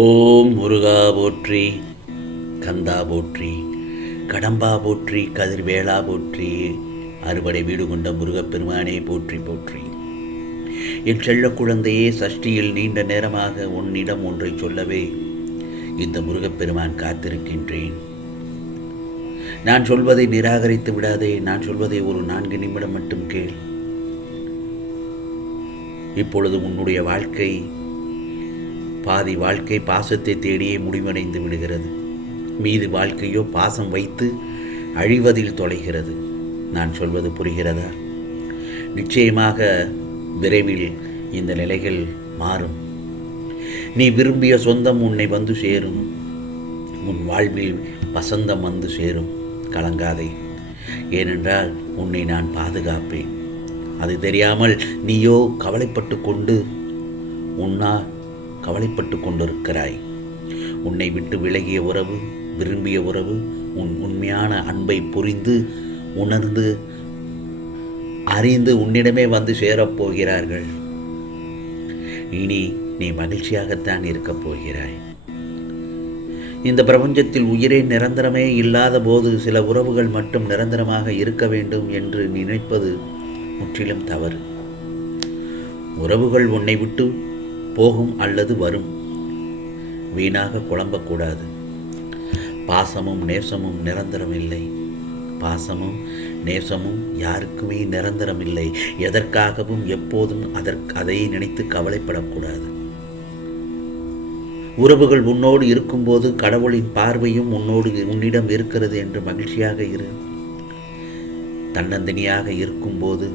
ஓம் முருகா போற்றி, கந்தா போற்றி, கடம்பா போற்றி, கதிர்வேளா போற்றி, அறுபடை வீடு கொண்ட முருகப்பெருமானே போற்றி போற்றி. என் செல்ல குழந்தையே, சஷ்டியில் நீண்ட நேரமாக உன்னிடம் ஒன்றை சொல்லவே இந்த முருகப்பெருமான் காத்திருக்கின்றேன். நான் சொல்வதை நிராகரித்து விடாதே. நான் சொல்வதை ஒரு 4 நிமிடம் மட்டும் கேள். இப்பொழுது உன்னுடைய வாழ்க்கை பாதி வாழ்க்கை பாசத்தை தேடியே முடிவடைந்து விடுகிறது. மீது வாழ்க்கையோ பாசம் வைத்து அழிவதில் தொலைகிறது. நான் சொல்வது புரிகிறதா? நிச்சயமாக விரைவில் இந்த நிலைகள் மாறும். நீ விரும்பிய சொந்தம் உன்னை வந்து சேரும். உன் வாழ்வில் வசந்தம் வந்து சேரும். கலங்காதே. ஏனென்றால் உன்னை நான் பாதுகாப்பேன். அது தெரியாமல் நீயோ கவலைப்பட்டு கொண்டு கவலைப்பட்டு கொண்டிருக்கிறாய். உன்னை விட்டு விலகிய உறவு, விரும்பிய உறவு, உன் உண்மையான அன்பை புரிந்து உணர்ந்து அறிந்து உன்னிடமே வந்து சேரப்போகிறார்கள். இனி நீ மகிழ்ச்சியாகத்தான் இருக்கப் போகிறாய். இந்த பிரபஞ்சத்தில் உயிரே நிரந்தரமே இல்லாத போது சில உறவுகள் மட்டும் நிரந்தரமாக இருக்க வேண்டும் என்று நினைப்பது முற்றிலும் தவறு. உறவுகள் உன்னை விட்டு போகும் அல்லது வரும். வீணாக குழம்பக்கூடாது. பாசமும் நேசமும் நிரந்தரம் இல்லை. பாசமும் நேசமும் யாருக்குமே நிரந்தரம் இல்லை. எதற்காகவும் எப்போதும் அதை நினைத்து கவலைப்படக்கூடாது. உறவுகள் உன்னோடு இருக்கும்போது கடவுளின் பார்வையும் உன்னிடம் இருக்கிறது என்று மகிழ்ச்சியாக இரு. தன்னந்தனியாக இருக்கும்போது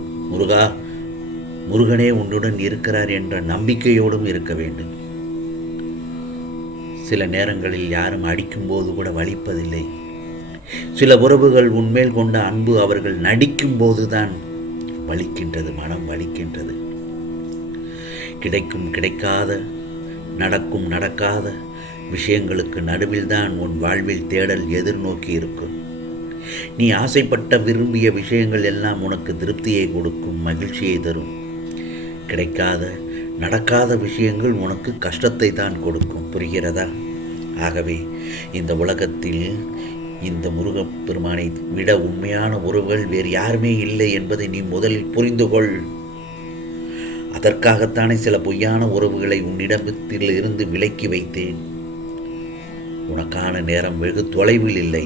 முருகனே உன்னுடன் இருக்கிறார் என்ற நம்பிக்கையோடும் இருக்க வேண்டும். சில நேரங்களில் யாரும் அடிக்கும்போது கூட வலிப்பதில்லை. சில உறவுகள் உன்மேல் கொண்ட அன்பு அவர்கள் நடிக்கும் போதுதான் வலிக்கின்றது, மனம் வலிக்கின்றது. கிடைக்கும் கிடைக்காத, நடக்கும் நடக்காத விஷயங்களுக்கு நடுவில்தான் உன் வாழ்வில் தேடல் எதிர்நோக்கி இருக்கும். நீ ஆசைப்பட்ட விரும்பிய விஷயங்கள் எல்லாம் உனக்கு திருப்தியை கொடுக்கும், மகிழ்ச்சியை தரும். கிடைக்காத நடக்காத விஷயங்கள் உனக்கு கஷ்டத்தை தான் கொடுக்கும். புரிகிறதா? ஆகவே இந்த உலகத்தில் இந்த முருகப்பெருமானை விட உண்மையான உறவுகள் வேறு யாருமே இல்லை என்பதை நீ முதலில் புரிந்து கொள். அதற்காகத்தானே சில பொய்யான உறவுகளை உன்னிடத்தில் இருந்து விலக்கி வைத்தேன். உனக்கான நேரம் வெகு தொலைவில் இல்லை.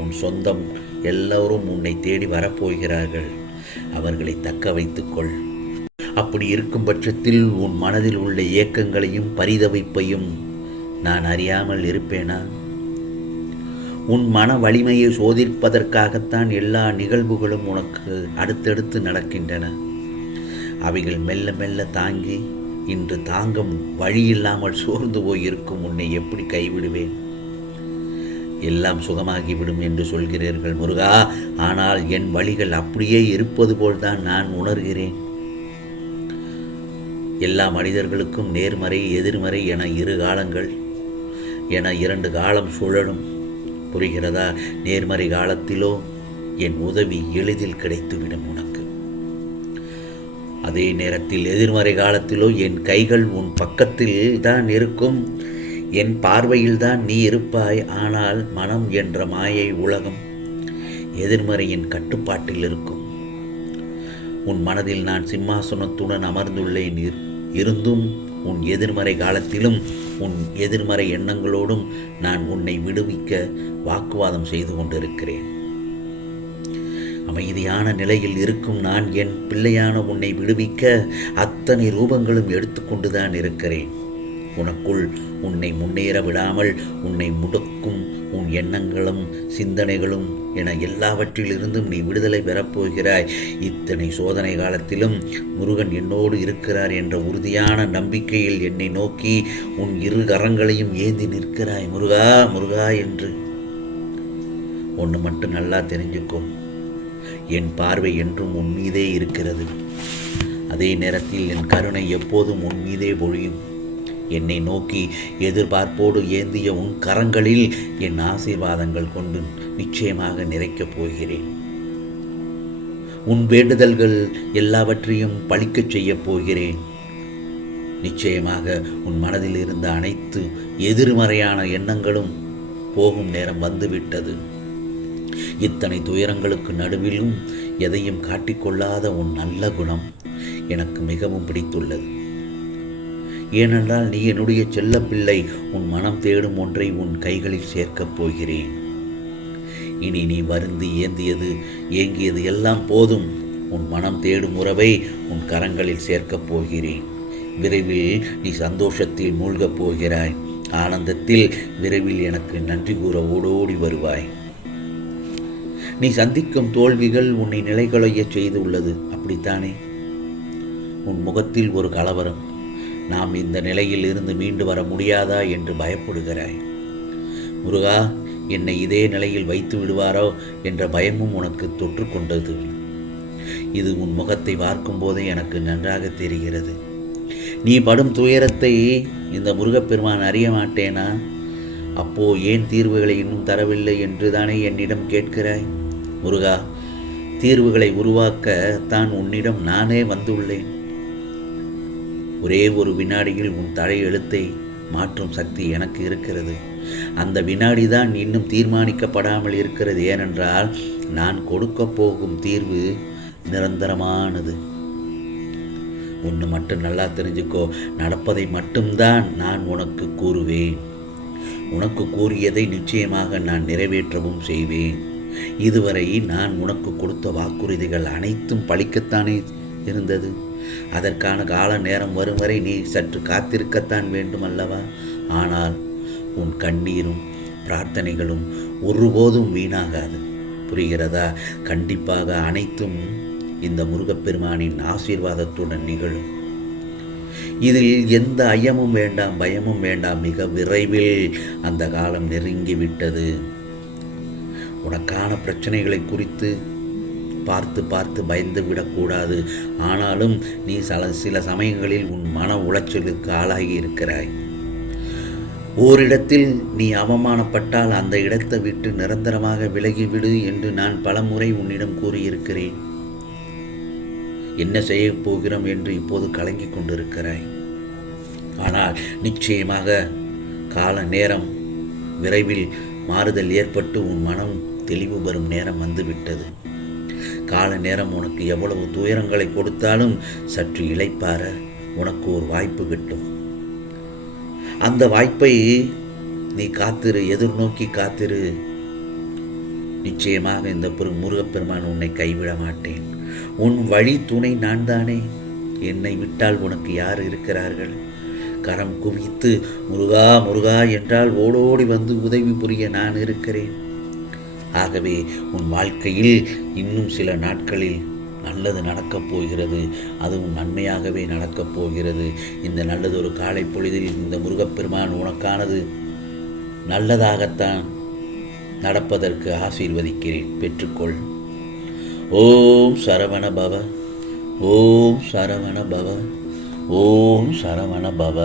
உன் சொந்தம் எல்லோரும் உன்னை தேடி வரப்போகிறார்கள். அவர்களை தக்க வைத்துக்கொள். அப்படி இருக்கும் பட்சத்தில் உன் மனதில் உள்ள ஏக்கங்களையும் பரிதவிப்பையும் நான் அறியாமல் இருப்பேனா? உன் மன வலிமையை சோதிப்பதற்காகத்தான் எல்லா நிகழ்வுகளும் உனக்கு அடுத்தடுத்து நடக்கின்றன. அவைகள் மெல்ல மெல்ல தாங்கி இன்று தாங்கும் வழியில்லாமல் சோர்ந்து போயிருக்கும் உன்னை எப்படி கைவிடுவேன்? எல்லாம் சுகமாகிவிடும் என்று சொல்கிறீர்கள் முருகா. ஆனால் என் வழிகள் அப்படியே இருப்பது போல்தான் நான் உணர்கிறேன். எல்லா மனிதர்களுக்கும் நேர்மறை எதிர்மறை என 2 காலங்கள் என 2 காலம் சுழலும். புரிகிறதா? நேர்மறை காலத்திலோ என் உதவி எளிதில் கிடைத்துவிடும் உனக்கு. அதே நேரத்தில் எதிர்மறை காலத்திலோ என் கைகள் உன் பக்கத்தில் தான் இருக்கும். என் பார்வையில் தான் நீ இருப்பாய். ஆனால் மனம் என்ற மாயை உலகம் எதிர்மறையின் கட்டுப்பாட்டில் இருக்கும். உன் மனதில் நான் சிம்மாசனத்துடன் அமர்ந்துள்ளேன். இருந்தும் உன் எதிர்மறை காலத்திலும் உன் எதிர்மறை எண்ணங்களோடும் நான் உன்னை விடுவிக்க வாக்குவாதம் செய்து கொண்டிருக்கிறேன். அமைதியான நிலையில் இருக்கும் நான் என் பிள்ளையான உன்னை விடுவிக்க அத்தனை ரூபங்களும் எடுத்துக்கொண்டுதான் இருக்கிறேன். உனக்குள் உன்னை முன்னேற விடாமல் உன்னை முடக்கும் உன் எண்ணங்களும் சிந்தனைகளும் என எல்லாவற்றிலிருந்தும் நீ விடுதலை பெறப்போகிறாய். இத்தனை சோதனை காலத்திலும் முருகன் என்னோடு இருக்கிறார் என்ற உறுதியான நம்பிக்கையில் என்னை நோக்கி உன் 2 கரங்களையும் ஏந்தி நிற்கிறாய். முருகா முருகா என்று. ஒன்று மட்டும் நல்லா தெரிஞ்சுக்கோ. என் பார்வை என்றும் உன் மீதே இருக்கிறது. அதே நேரத்தில் என் கருணை எப்போதும் உன் மீதே பொழியும். என்னை நோக்கி எதிர்பார்ப்போடு ஏந்திய உன் கரங்களில் என் ஆசீர்வாதங்கள் கொண்டு நிச்சயமாக நிறைக்கப் போகிறேன். உன் வேண்டுதல்கள் எல்லாவற்றையும் பலிக்கச் செய்யப் போகிறேன். நிச்சயமாக உன் மனதில் இருந்த அனைத்து எதிர்மறையான எண்ணங்களும் போகும் நேரம் வந்துவிட்டது. இத்தனை துயரங்களுக்கு நடுவிலும் எதையும் காட்டிக்கொள்ளாத உன் நல்ல குணம் எனக்கு மிகவும் பிடித்துள்ளது. ஏனென்றால் நீ என்னுடைய செல்ல பிள்ளை. உன் மனம் தேடும் ஒன்றை உன் கைகளில் சேர்க்கப் போகிறேன். இனி நீ வருந்தி ஏங்கியது எல்லாம் போதும். உன் மனம் தேடும் உறவை உன் கரங்களில் சேர்க்கப் போகிறேன். விரைவில் நீ சந்தோஷத்தில் மூழ்கப் போகிறாய். ஆனந்தத்தில் விரைவில் எனக்கு நன்றி கூற ஓடோடி வருவாய். நீ சந்திக்கும் தோல்விகள் உன்னை நிலைகுலைய செய்துள்ளது, அப்படித்தானே? உன் முகத்தில் ஒரு கலவரம். நாம் இந்த நிலையில் இருந்து மீண்டு வர முடியாதா என்று பயப்படுகிறாய். முருகா, என்னை இதே நிலையில் வைத்து விடுவாரோ என்ற பயமும் உனக்கு தொற்று கொண்டது. இது உன் முகத்தை பார்க்கும் போதே எனக்கு நன்றாக தெரிகிறது. நீ படும் துயரத்தை இந்த முருகப்பெருமான் அறிய மாட்டேனா? அப்போ ஏன் தீர்வுகளை இன்னும் தரவில்லை என்று தானே என்னிடம் கேட்கிறாய்? முருகா, தீர்வுகளை உருவாக்க தான் உன்னிடம் நானே வந்துள்ளேன். ஒரே ஒரு வினாடியில் உன் தலையெழுத்தை மாற்றும் சக்தி எனக்கு இருக்கிறது. அந்த வினாடிதான் இன்னும் தீர்மானிக்கப்படாமல் இருக்கிறது. ஏனென்றால் நான் கொடுக்க போகும் தீர்வு நிரந்தரமானது. ஒன்று மட்டும் நல்லா தெரிஞ்சுக்கோ, நடப்பதை மட்டும்தான் நான் உனக்கு கூறுவேன். உனக்கு கூறியதை நிச்சயமாக நான் நிறைவேற்றவும் செய்வேன். இதுவரை நான் உனக்கு கொடுத்த வாக்குறுதிகள் அனைத்தும் பலிக்கத்தானே இருந்தது. அதற்கான கால நேரம் வரும் வரை நீ சற்று காத்திருக்கத்தான் வேண்டும் அல்லவா? ஆனால் உன் கண்ணீரும் பிரார்த்தனைகளும் ஒருபோதும் வீணாகாது. புரிகிறதா? கண்டிப்பாக அனைத்தும் இந்த முருகப்பெருமானின் ஆசீர்வாதத்துடன் நிகழும். இதில் எந்த ஐயமும் வேண்டாம், பயமும் வேண்டாம். மிக விரைவில் அந்த காலம் நெருங்கிவிட்டது. உனக்கான பிரச்சனைகளை குறித்து பார்த்து பார்த்து பயந்து விடக்கூடாது. ஆனாலும் நீ சில சமயங்களில் உன் மன உளைச்சலுக்கு ஆளாகி இருக்கிறாய். ஓரிடத்தில் நீ அவமானப்பட்டால் அந்த இடத்தை விட்டு நிரந்தரமாக விலகிவிடு என்று நான் பலமுறை உன்னிடம் கூறியிருக்கிறேன். என்ன செய்ய போகிறோம் என்று இப்போது கலங்கிக் கொண்டிருக்கிறாய். ஆனால் நிச்சயமாக கால நேரம் விரைவில் மாறுதல் ஏற்பட்டு உன் மனம் தெளிவு பெறும் நேரம் வந்துவிட்டது. கால நேரம் உனக்கு எவ்வளவு துயரங்களை கொடுத்தாலும் சற்று இளைப்பாற உனக்கு ஒரு வாய்ப்பு கிட்டும். அந்த வாய்ப்பை நீ காத்திரு, எதிர்நோக்கி காத்திரு. நிச்சயமாக இந்த முருகப்பெருமான் உன்னை கைவிட மாட்டேன். உன் வழி துணை நான் தானே. என்னை விட்டால் உனக்கு யார் இருக்கிறார்கள்? கரம் குவித்து முருகா முருகா என்றால் ஓடோடி வந்து உதவி புரிய நான் இருக்கிறேன். ஆகவே உன் வாழ்க்கையில் இன்னும் சில நாட்களில் நல்லது நடக்கப் போகிறது. அதுவும் நன்மையாகவே நடக்கப் போகிறது. இந்த நல்லதொரு காலை பொழுதில் இந்த முருகப்பெருமான் உனக்கானது நல்லதாகத்தான் நடப்பதற்கு ஆசீர்வதிக்கிறேன். பெற்றுக்கொள். ஓம் சரவண பவ, ஓம் சரவண பவ, ஓம் சரவண பவ.